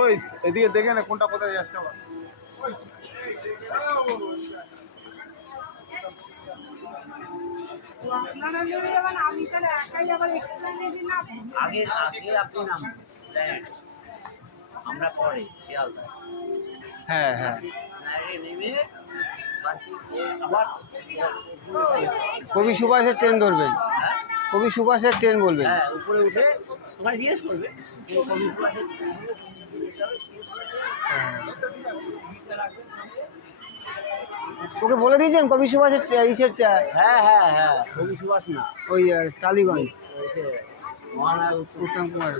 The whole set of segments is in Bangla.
ওই এদিকে দেখে না কোনটা কোথায় যাচ্ছে আবার। আগে আগে আপনি নাম আমরা পরে শিয়ালদা। হ্যাঁ হ্যাঁ নেমে আবার কবি সুভাষের ট্রেন ধরবেন, কবি সুভাষের ট্রেন বলবেন। হ্যাঁ উপরে উঠে ওখানে জিজ্ঞেস করবে কবি সুভাষের। ওকে বলে দিয়েছেন কবি সুভাষের ইসের? হ্যাঁ হ্যাঁ হ্যাঁ কবি সুভাষ না, ওই টালিগঞ্জ মহানায়ক উত্তম কুমার।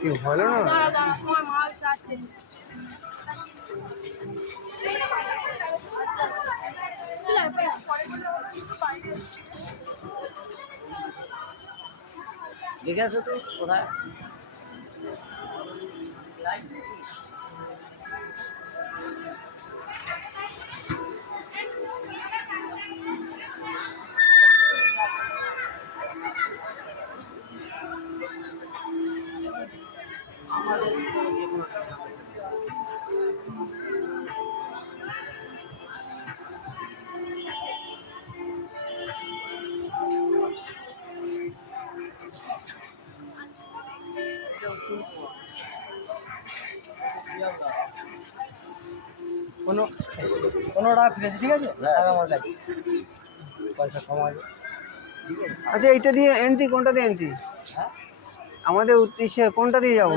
কি ভালো না? দেখে আসো তো কোথায়। কোনো টাকা ফিরেছে, ঠিক আছে? পয়সা কমাবে। আচ্ছা এইটা দিয়ে এন্ট্রি, কোনটা দিয়ে এন্ট্রি? আমাদের ইসে কোনটা দিয়ে যাবো?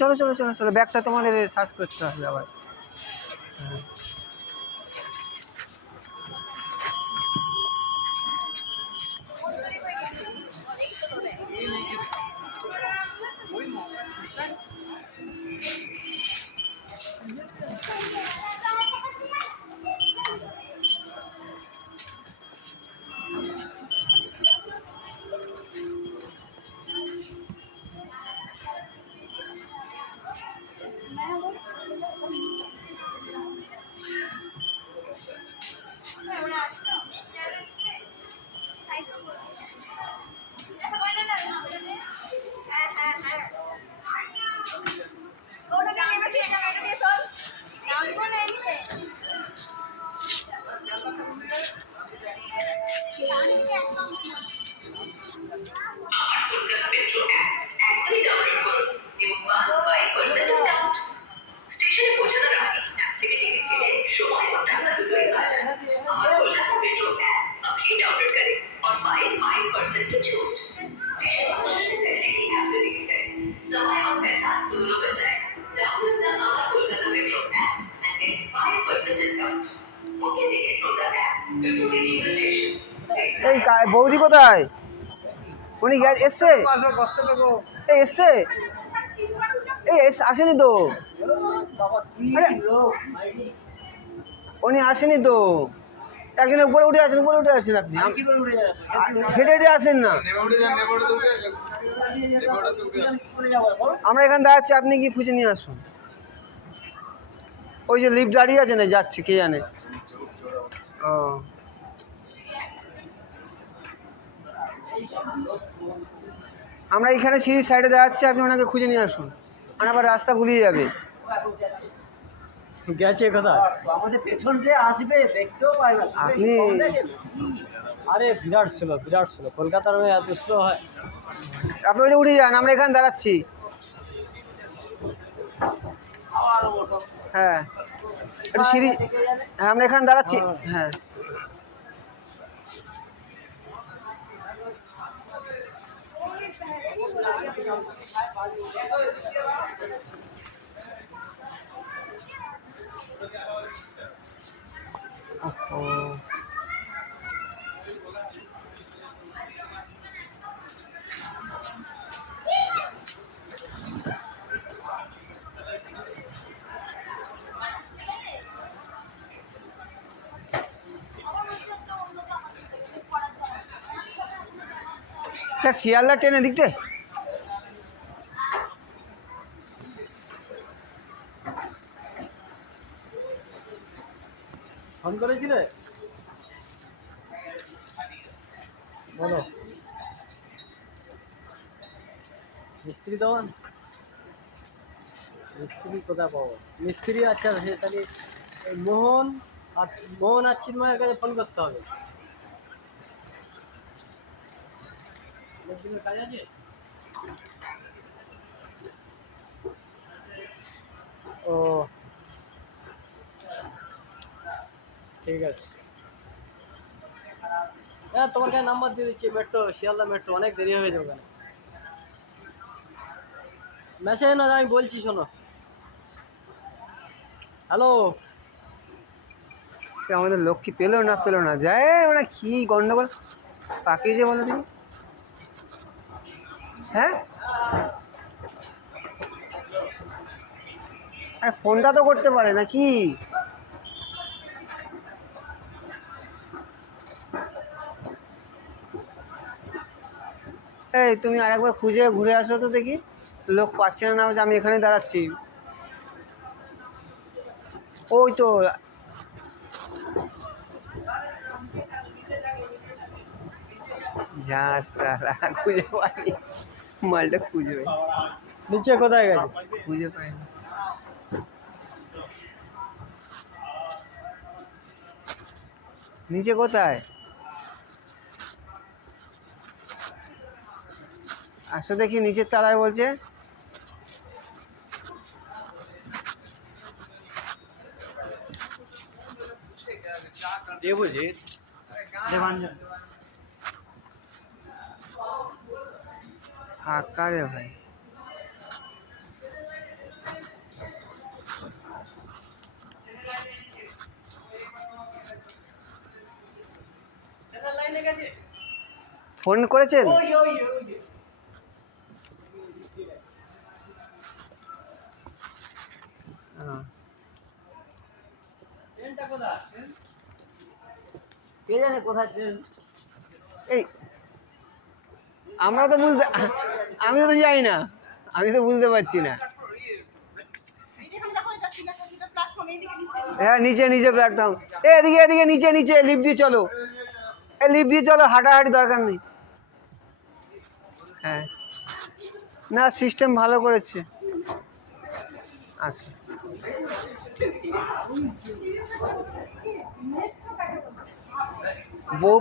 চলো চলো চলো চলো, ব্যাগটা তোমাদের সার্চ করতে হবে আবার। স্টেশনে পৌঁছানোর আগে অ্যাপ থেকে টিকিট কেটে সময় और टाइम দুটোই বাঁচা। हमारे कोलकाता मेट्रो ऐप अभी डाउनलोड करें और पाएं 5% की छूट। स्टेशन पहुंचने से पहले ही ऐप से टिकट करें, समय और पैसा दोनों बचाएं। Download the our Kolkata metro app and get 5% discount. Book your ticket from the app before reaching the station. এই বৌদি কোথায়? উনি এসছে? এই এসছে? এই আসেনি তো, উনি আসেনি তো। একজনের উপরে উঠে আসেন, উপরে উঠে আসেন। আপনি হেঁটে হেঁটে আসেন না, আমরা এখানে দাঁড়াচ্ছি, আপনি কি খুঁজে নিয়ে আসুন। ওই যে লিফট দাঁড়িয়ে আছে না, যাচ্ছে কে জানে। ও আমরা এখানে সিঁড়ির সাইডে দাঁড়াচ্ছি, আপনি ওনাকে খুঁজে নিয়ে আসুন, আর আবার রাস্তা গুলিয়ে যাবে। গেছে কোথায়? আমাদের পেছন দিয়ে আসবে, দেখতেও পাই না। আপনি আরে বিরাট ছিল কলকাতার হয়ে এত স্লো হয়? আপনি ওইটা উঠে যান, আমরা এখানে দাঁড়াচ্ছি। হ্যাঁ একটু সিঁড়ি, হ্যাঁ আমরা এখানে দাঁড়াচ্ছি। হ্যাঁ ও স্যার শিয়ালদা ট্রেনে দিকতে ফোন করেছিলে? বলো। মিস্ত্রি দেওয়ান? মিস্ত্রি কোথায় পাবো? মিস্ত্রি আচ্ছা সে তাহলে মোহন আর চিন্ময়ের কাছে ফোন করতে হবে। অনেকদিনের কাজ আছে। ও ঠিক আছে, হ্যাঁ তোমার কাছে নাম্বার দিয়ে দিচ্ছি। মেট্রো, শিয়ালদা মেট্রো, অনেক দেরি হয়ে যাবে ওখানে। মেসেজ না, আমি বলছি শোনো। হ্যালো, আমাদের লোক কি পেলো না যায়, ওরা কি গন্ডগোল পাকিয়েছে বলো দেখি। হ্যাঁ আরে ফোনটা তো করতে পারে না কি? এই তুমি আরেকবার খুঁজে ঘুরে আসো তো দেখি, লোক পাচ্ছে না, যে আমি এখানে দাঁড়াচ্ছি। ওই তো যা সালা খুঁজে পাইনি, মালটা খুঁজে পাই, নিচে কোথায় গেছে? খুঁজে পাইনি। নিচে কোথায়? আসো দেখি নিচের তলায় বলছে। দেবজিৎ, দেবাঞ্জন। ফাঁকা রে ভাই। ফোন করেছেন? হ্যাঁ। ট্রেনটা কোথায়? কে জানে কোথায় ট্রেন? এই আমরা তো বুঝতে, আমি তো যাই না, আমি তো বুঝতে পারছি না। হ্যাঁ নিচে প্ল্যাটফর্ম, এদিকে নিচে লিফট দিয়ে চলো, লিফট দিয়ে চলো, হাঁটাহাঁটি দরকার নেই। হ্যাঁ না সিস্টেম ভালো করেছে। আচ্ছা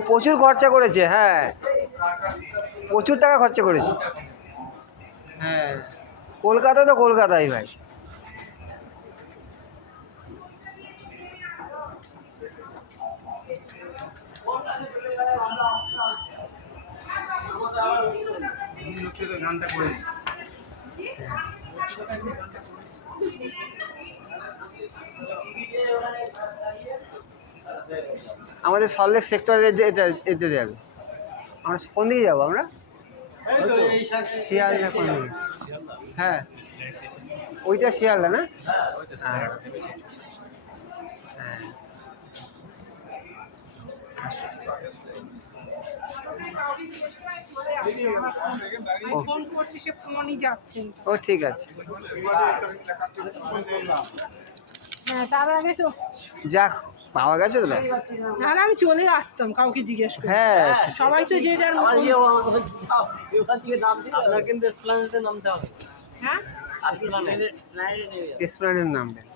প্রচুর খরচা করেছে, হ্যাঁ প্রচুর টাকা খরচা করেছে। হ্যাঁ কলকাতা তো কলকাতাই ভাই। আমাদের সল্টলেক সেক্টরে এতে যাবে। আমরা কোন দিকে যাবো? আমরা শিয়ালদা কোন দিকে? হ্যাঁ ওইটা শিয়ালদা না? হ্যাঁ ফোন করছি, সে ফোনই যাচ্ছে। ও ঠিক আছে, হ্যাঁ তার আগে তো যাক পাওয়া গেছে তো ব্যাস। নাহলে আমি চলে আসতাম কাউকে জিজ্ঞেস করে। হ্যাঁ সবাই তো যে যার আমার মতন। ইয়ে বলছে যাও এবার থেকে নাম দিলে আপনার কিন্তু এসপ্লানেডে নামতে হবে। হ্যাঁ আপনি স্নাইডারে নেমে যাবেন। এসপ্ল্যানেডের নাম দেন,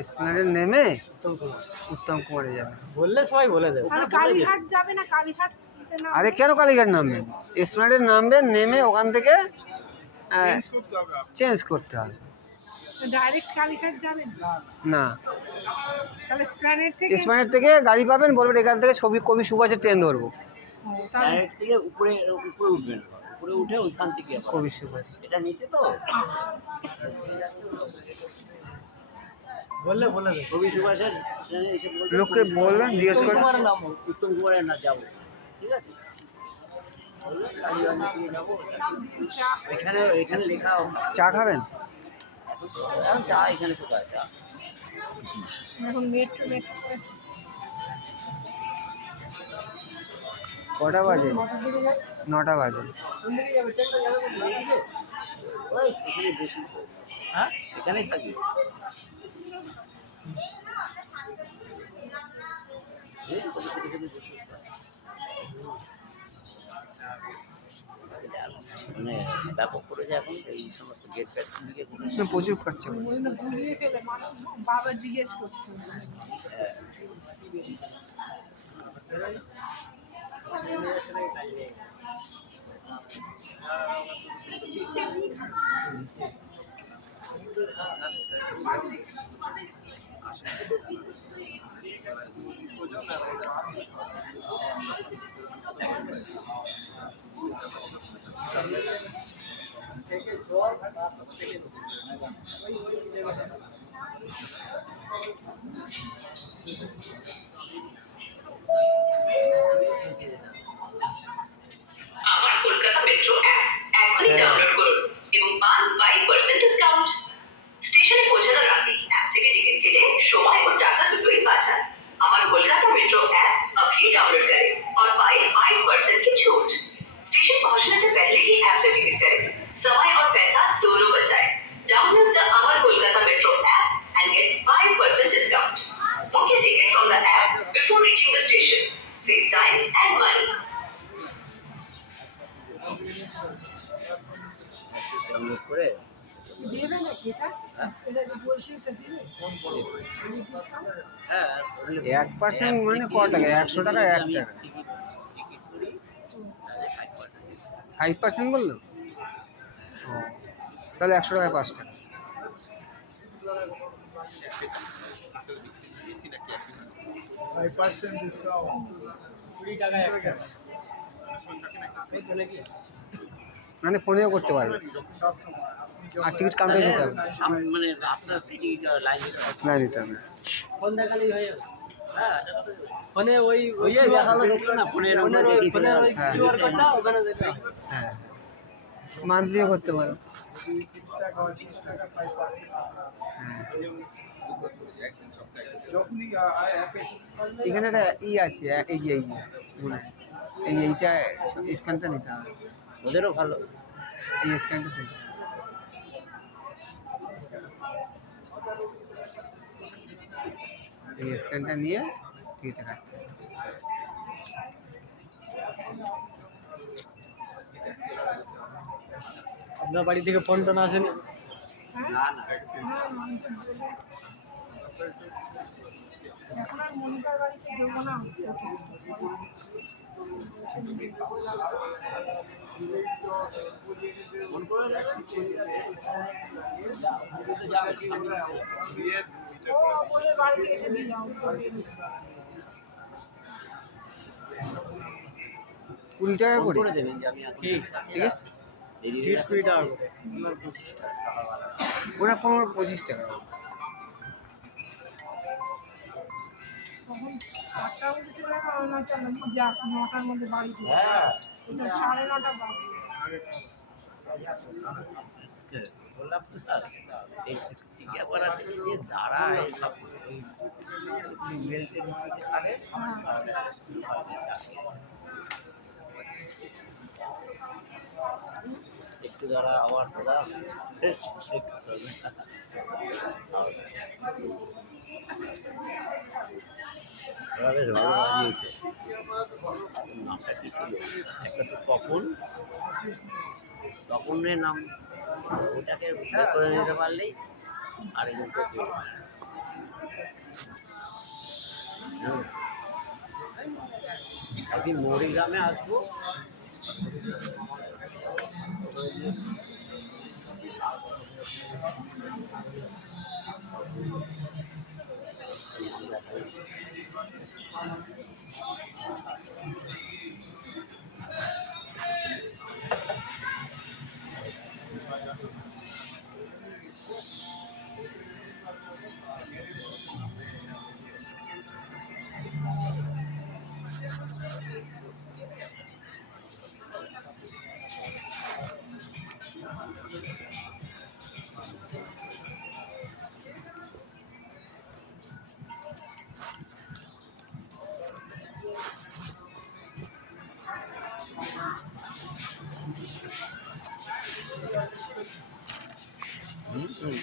এসপ্ল্যানেডের নেমে উত্তম কুমার উত্তম কুমারে যাবে। বললে সবাই বলে দেবে। তাহলে কালীঘাট যাবে না কালীঘাট? আরে কেন কালীঘাট নামবেন? এসপ্ল্যানেডে নামবেন, নেমে ওখান থেকে চেঞ্জ করতে হবে। ডাইরেক্ট কালীঘাট যাবেন না, তাহলে স্প্ল্যানেড থেকে এসপ্ল্যানেড থেকে গাড়ি পাবেন, বলবেন এখান থেকে কবি সুভাষের ট্রেন ধরবো। তাহলে ডাইরেক্ট থেকে উপরে উপরে উঠবেন, উপরে উঠে ওইখান থেকে আবার। কবি সুভাষ। এটা নিচে তো বললে বলে দেবে। কবি সুভাষের ট্রেনে এসে বলবেন, লোককে বলবেন, জিজ্ঞেস উত্তম করেন। কুমারের নাম উত্তম কুমারের না যাবো, ঠিক আছে? বলবেন, কালীগঞ্জ দিয়ে যাবো। এখানে এখানে লেখা চা খাবেন? এখন চা এখানে কোথায় চা? এখন মেট্রো মেট্রো কটা বাজে? 9টা বাজে। ওই এখানে বেশি, হ্যাঁ এখানেই থাকি। এই তো ছোট ছোট ছোট ছোট। মানে ব্যাপক করেছে এখন এই সমস্ত গেট ফেট দিকে না, প্রচুর খরচা করছে। ওগুলো ঘুরিয়ে ফেলে মানুষ বাবা জিজ্ঞেস করছে। আমার কলকাতা মেট্রো অ্যাপ এখনই ডাউনলোড করুন এবং পান 5% ডিসকাউন্ট। স্টেশনে পৌঁছানোর আগে অ্যাপ থেকে टिकट কেটে সময় ও টাকা দুটোই বাঁচান। আমার কলকাता मेट्रो ऐप अभी डाउनलोड करें और पाएं 5% की छूट। स्टेशन पहुंचने से पहले ही ऐप से टिकट करें, समय और पैसा दोनों बचाएं। Download the Amar Kolkata metro app and get 5% discount. Book your ticket from the app before reaching the station. Save time and money. Download করে দেবে নাকি এটা? এটা যে বলছি এটা দেবে? হ্যাঁ 1% মানে ক টাকা? 100 টাকা 1 টাকা। টিকিট করি তাহলে 5% 5% বললো? ও, তাহলে 100 টাকায় 5 টাকা। 5% ডিসকাউন্ট। 20 টাকা একটা। এই তো নাকি? মানে ফোনেও করতে পারবে, আর টিকিট কাউন্টারে যেতে হবে, মানে আস্তে আস্তে টিকিট লাইন দিতে হবে। না দিতে হবে। ফোন দেখালেই হয়ে যাবে। হ্যাঁ ফোনে ওই ওই যে দেখালো দেখলো না ফোনের উপরে ফোনের দেখি চলে যাবে। হ্যাঁ। কিউআর কোডটা ওখানে দেবে। হ্যাঁ, মান্থলিও করতে পারো। হ্যাঁ, যখনই অ্যাপে এখানে একটা আছে, এই যে মনে হয় এইটা স্ক্যানটা নিতে হবে, ওদেরও ভালো। এই স্ক্যানটা থেকে। এই স্ক্যানটা নিয়ে টিকিটটা কাটতে হবে। আপনার বাড়ি থেকে ফোন টোন আসেনি? না না এখন আর মনিকার বাড়িতে যাবো না। ফোন করে দেবেন। ও বলে বাড়িতে এসে দিলাম। 20 টাকা ফোন করে করে দেবেন যে আমি এখন ঠিক টিকিট, টিকিট 20 টাকা করে। আপনার 25 টাকা। ওরা 25 টাকা। তখন 8টার মধ্যে চলে যাবো না, চলো যাক 9টার মধ্যে বাড়ি চলে যাবো। হ্যাঁ ওটা 9:30 বাজে। বললাম তো স্যার এই টিকিয়াপাড়া থেকে যে দাঁড়ায় সব ওই বেলটের নিচে ছাড়ে একটু দ্বারা আবার তোরা ওরা বেশ ভালো বানিয়েছে। নামটা কি ছিল? একটা তো তপনের নাম, ওটাকে বের করে নিতে পারলেই আরেকজনকে পেয়ে একদিন মৌরিগ্রামে আসবো। হুম